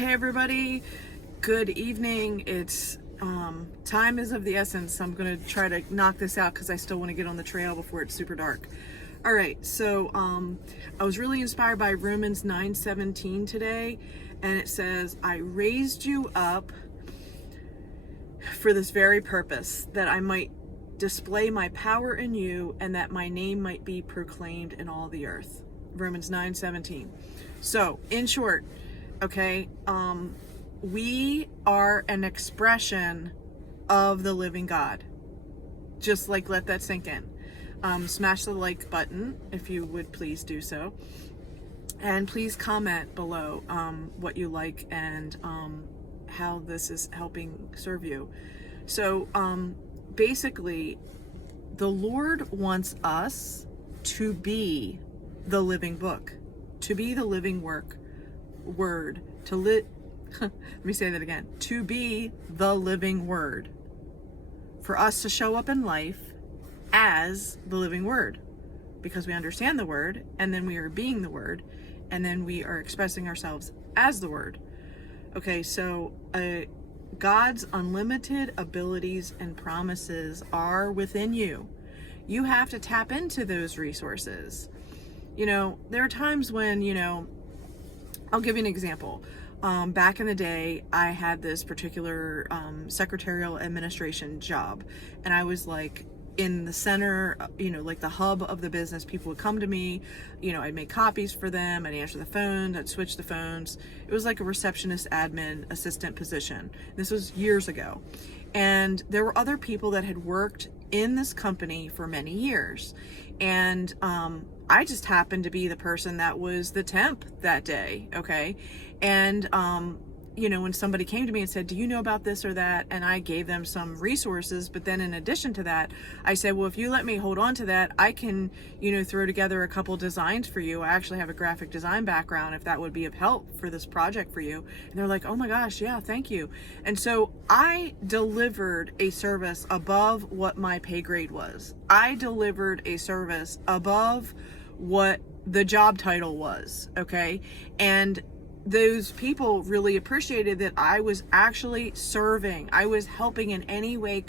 Hey everybody, good evening. It's time is of the essence. I'm gonna try to knock this out because I still want to get on the trail before it's super dark. All right, so I was really inspired by Romans 9:17 today, and it says, I raised you up for this very purpose, that I might display my power in you and that my name might be proclaimed in all the earth. Romans 9:17. So in short, okay, we are an expression of the living God. Just like, let that sink in. Smash the like button if you would please do so, and please comment below what you like and how this is helping serve you. So basically, the Lord wants us to be the living book, to be the living word, to let me say that again, to be the living word, for us to show up in life as the living word, because we understand the word, and then we are being the word, and then we are expressing ourselves as the word. Okay, so God's unlimited abilities and promises are within you. You have to tap into those resources. You know, there are times when, I'll give you an example. Back in the day, I had this particular secretarial administration job, and I was like in the center, like the hub of the business. People would come to me, I'd make copies for them, I'd answer the phone, I'd switch the phones. It was like a receptionist admin assistant position. This was years ago. And there were other people that had worked in this company for many years. And I just happened to be the person that was the temp that day, okay? And, when somebody came to me and said, do you know about this or that? And I gave them some resources, but then in addition to that, I said, well, if you let me hold on to that, I can, throw together a couple designs for you. I actually have a graphic design background, if that would be of help for this project for you. And they're like, oh my gosh, yeah, thank you. And so I delivered a service above what my pay grade was. I delivered a service above what the job title was, okay? And those people really appreciated that I was actually serving. I was helping in any way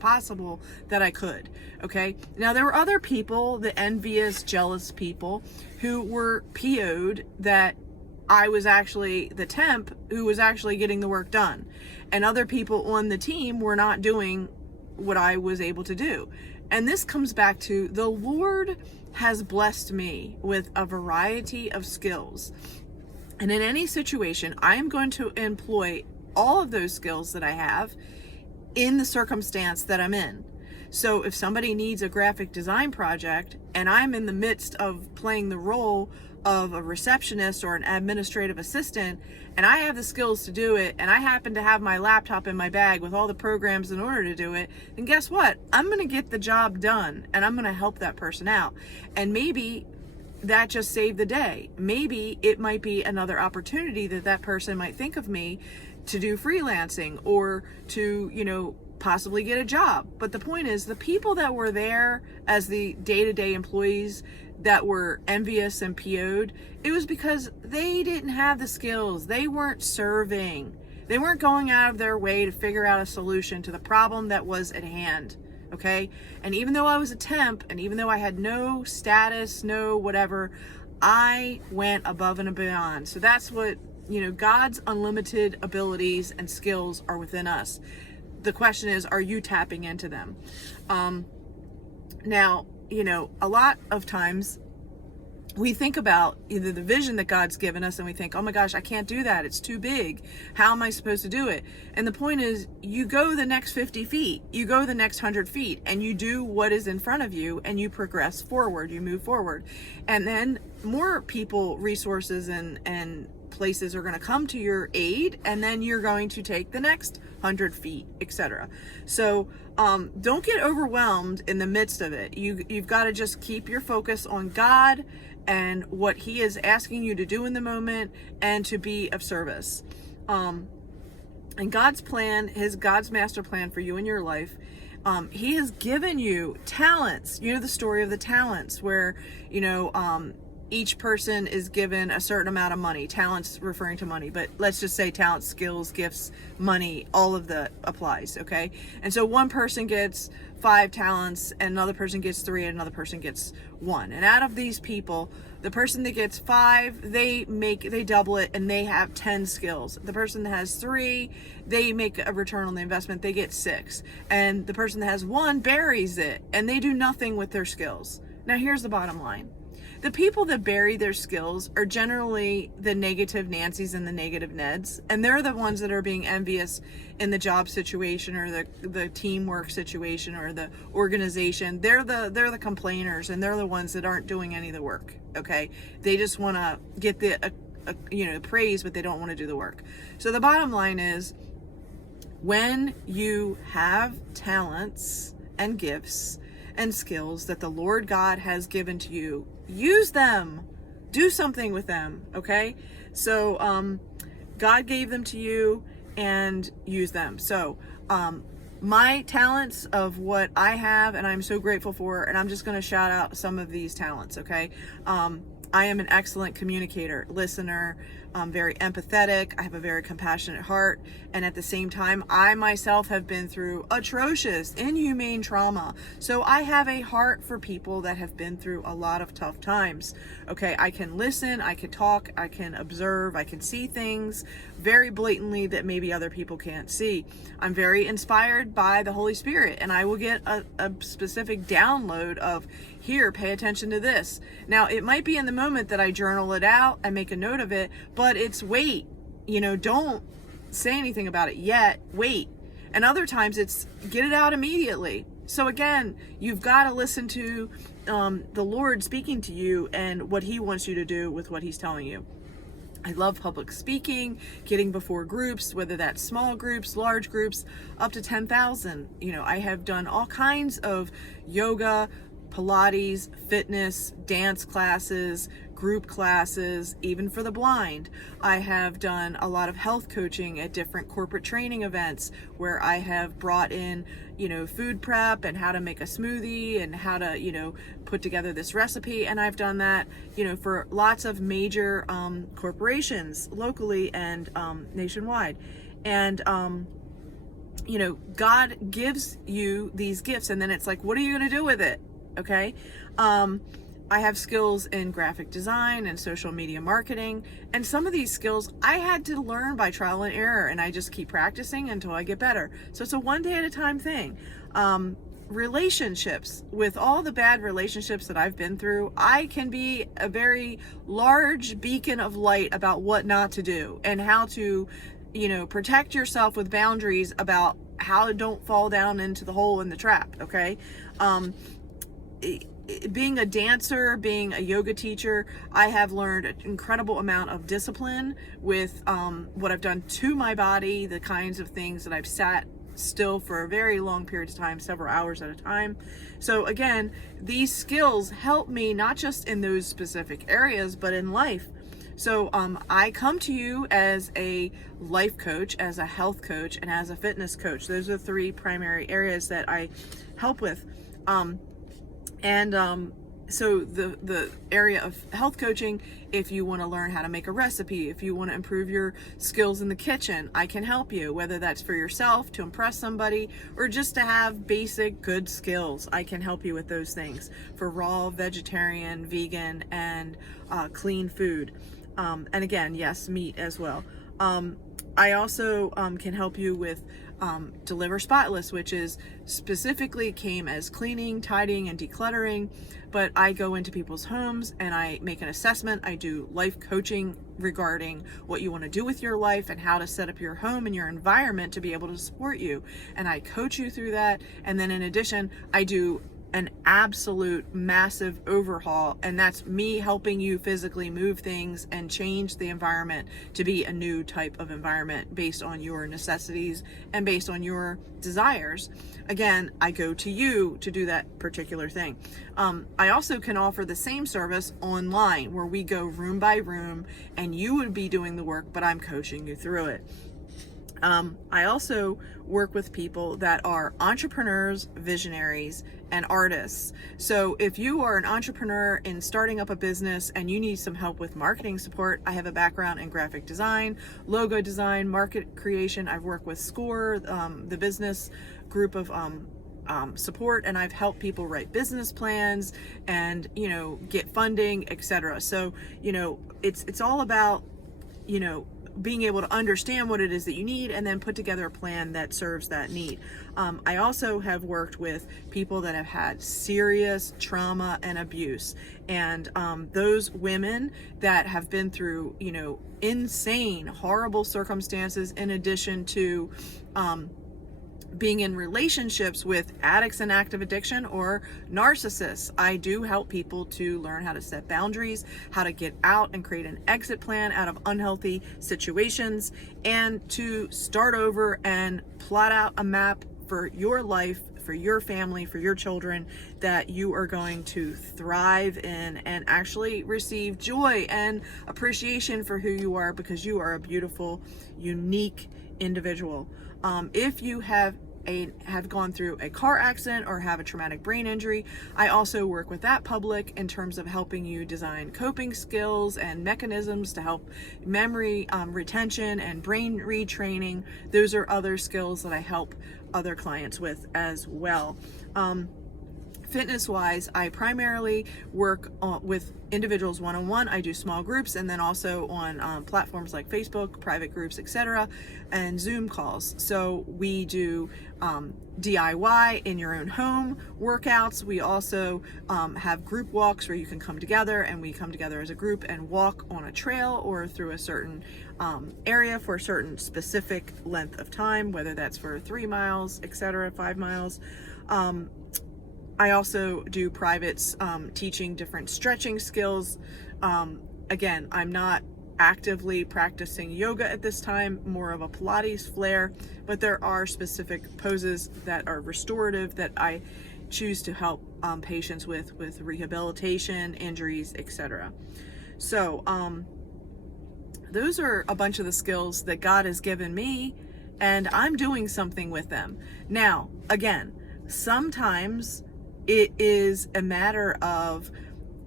possible that I could, okay? Now, there were other people, the envious, jealous people, who were PO'd that I was actually the temp who was actually getting the work done. And other people on the team were not doing what I was able to do. And this comes back to the Lord has blessed me with a variety of skills. And in any situation, I'm going to employ all of those skills that I have in the circumstance that I'm in. So if somebody needs a graphic design project and I'm in the midst of playing the role of a receptionist or an administrative assistant, and I have the skills to do it, and I happen to have my laptop in my bag with all the programs in order to do it, then guess what? I'm going to get the job done, and I'm going to help that person out. And maybe that just saved the day. Maybe it might be another opportunity that person might think of me to do freelancing or to, possibly get a job. But the point is, the people that were there as the day-to-day employees that were envious and PO'd, it was because they didn't have the skills. They weren't serving. They weren't going out of their way to figure out a solution to the problem that was at hand. Okay. And even though I was a temp, and even though I had no status, no whatever, I went above and beyond. So that's what, God's unlimited abilities and skills are within us. The question is, are you tapping into them? Now, a lot of times we think about either the vision that God's given us and we think, oh my gosh, I can't do that. It's too big. How am I supposed to do it? And the point is, you go the next 50 feet, you go the next 100 feet, and you do what is in front of you, and you progress forward, you move forward. And then more people, resources, and places are going to come to your aid, and then you're going to take the next 100 feet, etc. So don't get overwhelmed in the midst of it. You've got to just keep your focus on God and what He is asking you to do in the moment, and to be of service. And God's plan, God's master plan for you in your life, He has given you talents. You know the story of the talents, where each person is given a certain amount of money, talents referring to money, but let's just say talents, skills, gifts, money, all of the applies, okay? And so one person gets 5 talents, and another person gets 3, and another person gets 1. And out of these people, the person that gets 5, they double it, and they have 10 skills. The person that has 3, they make a return on the investment, they get 6. And the person that has 1 buries it, and they do nothing with their skills. Now here's the bottom line. The people that bury their skills are generally the negative Nancys and the negative Neds, and they're the ones that are being envious in the job situation or the teamwork situation or the organization. They're the complainers, and they're the ones that aren't doing any of the work. Okay, they just want to get the praise, but they don't want to do the work. So the bottom line is, when you have talents and gifts and skills that the Lord God has given to you, use them, do something with them. Okay, so God gave them to you, and use them. So my talents of what I have, and I'm so grateful for, and I'm just going to shout out some of these talents. Okay, I am an excellent communicator, listener. I'm very empathetic. I have a very compassionate heart. And at the same time, I myself have been through atrocious, inhumane trauma. So I have a heart for people that have been through a lot of tough times. Okay, I can listen, I can talk, I can observe, I can see things very blatantly that maybe other people can't see. I'm very inspired by the Holy Spirit, and I will get a specific download of, here, pay attention to this. Now, it might be in the moment that I journal it out, I make a note of it, but it's wait, don't say anything about it yet, wait. And other times it's get it out immediately. So again, you've got to listen to the Lord speaking to you and what he wants you to do with what he's telling you. I love public speaking, getting before groups, whether that's small groups, large groups, up to 10,000. I have done all kinds of yoga, Pilates, fitness, dance classes, group classes, even for the blind. I have done a lot of health coaching at different corporate training events where I have brought in, food prep and how to make a smoothie and how to, put together this recipe. And I've done that, for lots of major corporations locally and nationwide. And, God gives you these gifts, and then it's like, what are you going to do with it? Okay. I have skills in graphic design and social media marketing, and some of these skills I had to learn by trial and error, and I just keep practicing until I get better. So it's a one day at a time thing. Relationships, with all the bad relationships that I've been through, I can be a very large beacon of light about what not to do and how to, protect yourself with boundaries about how to don't fall down into the hole in the trap. Okay. Being a dancer, being a yoga teacher, I have learned an incredible amount of discipline with what I've done to my body, the kinds of things that I've sat still for a very long period of time, several hours at a time. So again, these skills help me not just in those specific areas, but in life. So I come to you as a life coach, as a health coach, and as a fitness coach. Those are the 3 primary areas that I help with. So the area of health coaching, if you want to learn how to make a recipe, if you want to improve your skills in the kitchen, I can help you, whether that's for yourself, to impress somebody, or just to have basic good skills. I can help you with those things for raw, vegetarian, vegan, and clean food. And again, yes, meat as well. I also can help you with Deliver Spotless, which is specifically came as cleaning, tidying, and decluttering. But I go into people's homes and I make an assessment. I do life coaching regarding what you want to do with your life and how to set up your home and your environment to be able to support you. And I coach you through that. And then in addition, I do an absolute massive overhaul, and that's me helping you physically move things and change the environment to be a new type of environment based on your necessities and based on your desires. Again, I go to you to do that particular thing. I also can offer the same service online, where we go room by room and you would be doing the work, but I'm coaching you through it. I also work with people that are entrepreneurs, visionaries, and artists. So if you are an entrepreneur in starting up a business and you need some help with marketing support, I have a background in graphic design, logo design, market creation. I've worked with SCORE, the business group of support, and I've helped people write business plans and, get funding, etc. So, it's all about, being able to understand what it is that you need and then put together a plan that serves that need. I also have worked with people that have had serious trauma and abuse, and those women that have been through, insane, horrible circumstances, in addition to being in relationships with addicts and active addiction or narcissists. I do help people to learn how to set boundaries, how to get out and create an exit plan out of unhealthy situations, and to start over and plot out a map for your life, for your family, for your children, that you are going to thrive in and actually receive joy and appreciation for who you are, because you are a beautiful, unique individual. If you have gone through a car accident or have a traumatic brain injury, I also work with that public in terms of helping you design coping skills and mechanisms to help memory retention and brain retraining. Those are other skills that I help other clients with as well. Fitness wise, I primarily work with individuals one-on-one. I do small groups, and then also on platforms like Facebook, private groups, etc., and Zoom calls. So we do DIY in your own home workouts. We also have group walks where you can come together, and we come together as a group and walk on a trail or through a certain area for a certain specific length of time, whether that's for 3 miles, etc., 5 miles. I also do privates, teaching different stretching skills. Again, I'm not actively practicing yoga at this time, more of a Pilates flair, but there are specific poses that are restorative that I choose to help patients with rehabilitation, injuries, etc. So those are a bunch of the skills that God has given me, and I'm doing something with them. Now, again, sometimes it is a matter of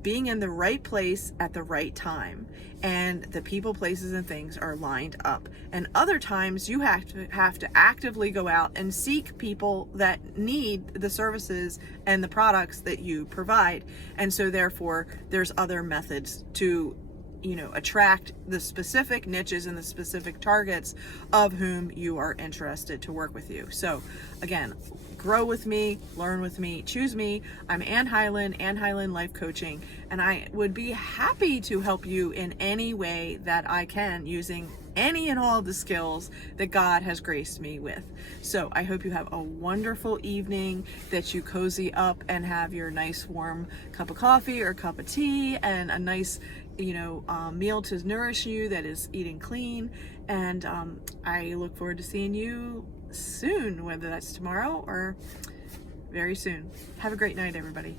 being in the right place at the right time, and the people, places, and things are lined up. And other times you have to actively go out and seek people that need the services and the products that you provide. And so therefore there's other methods to attract the specific niches and the specific targets of whom you are interested to work with you. So again, grow with me, learn with me, choose me. I'm Ann Hyland, Ann Hyland Life Coaching, and I would be happy to help you in any way that I can, using any and all of the skills that God has graced me with. So I hope you have a wonderful evening, that you cozy up and have your nice warm cup of coffee or cup of tea and a nice meal to nourish you that is eating clean. And I look forward to seeing you soon, whether that's tomorrow or very soon. Have a great night, everybody.